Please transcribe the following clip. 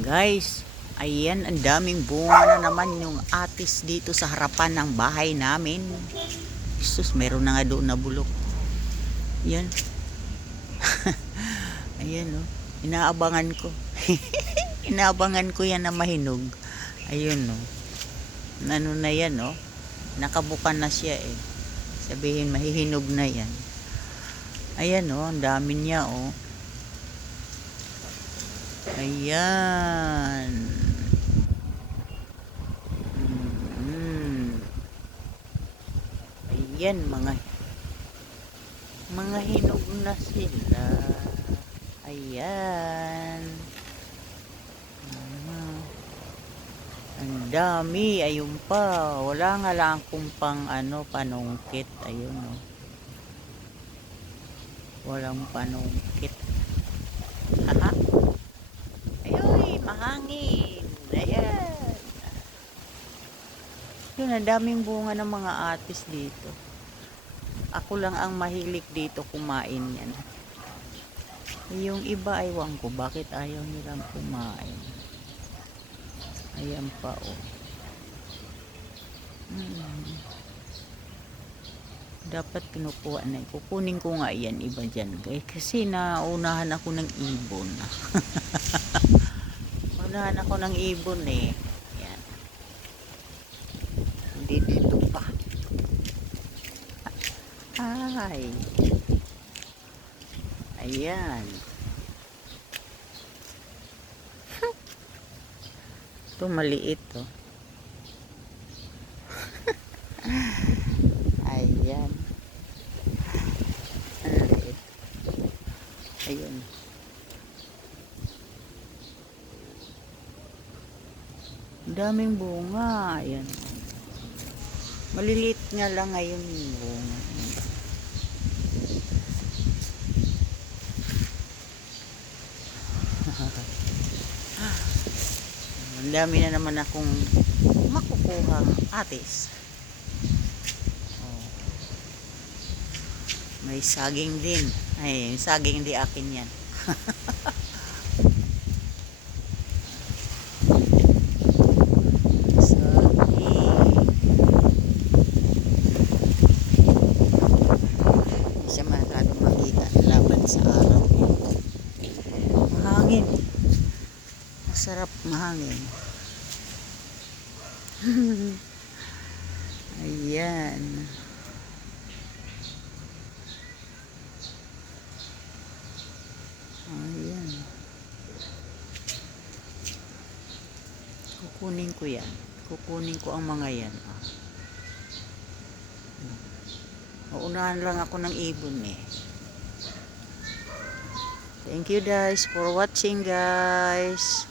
Guys, ayan, ang daming bunga na naman yung atis dito sa harapan ng bahay namin. Jesus, meron na nga doon na bulok. Yan. Ayan, oh. Inaabangan ko. Inaabangan ko yan na mahinog. Ayun, oh. Ano na yan, oh. Nakabukan na siya, eh. Sabihin, mahihinog na yan. Ayan, oh. Ang dami niya, oh. Ayan. Ayan, mga hinog na sila. Ayan. Ang dami. Ayun pa. Wala nga lang kung pang panungkit. Ayun, oh. Walang panungkit. Haha. Ayoy, mahangin. Ayan. Yun, ang daming bunga ng mga atis dito. Ako lang ang mahilig dito kumain yan. Yung iba, aywan ko bakit ayaw nilang kumain. Ayan pa, oh. Dapat kinukuha na. Kukunin ko nga yan iba dyan, guys. Kasi naunahan ako ng ibon. Unahan ako ng ibon, eh. Yan. Hindi dito pa. Ay. Ayan. Ito maliit, oh. Ayan. Ang liit. Ayun. Daming bunga. Ayan. Maliliit nga lang ngayon yung bunga. Ang dami na naman akong makukuhang atis. Oh. May saging din. Ay, saging di akin yan. Siya masyadong makita laban sa araw. Mahangin. Masarap mahangin. Ayan. Ayan. Kukunin ko yan. Kukunin ko ang mga yan. Uunahan lang ako ng ibon, eh. Thank you guys for watching, guys.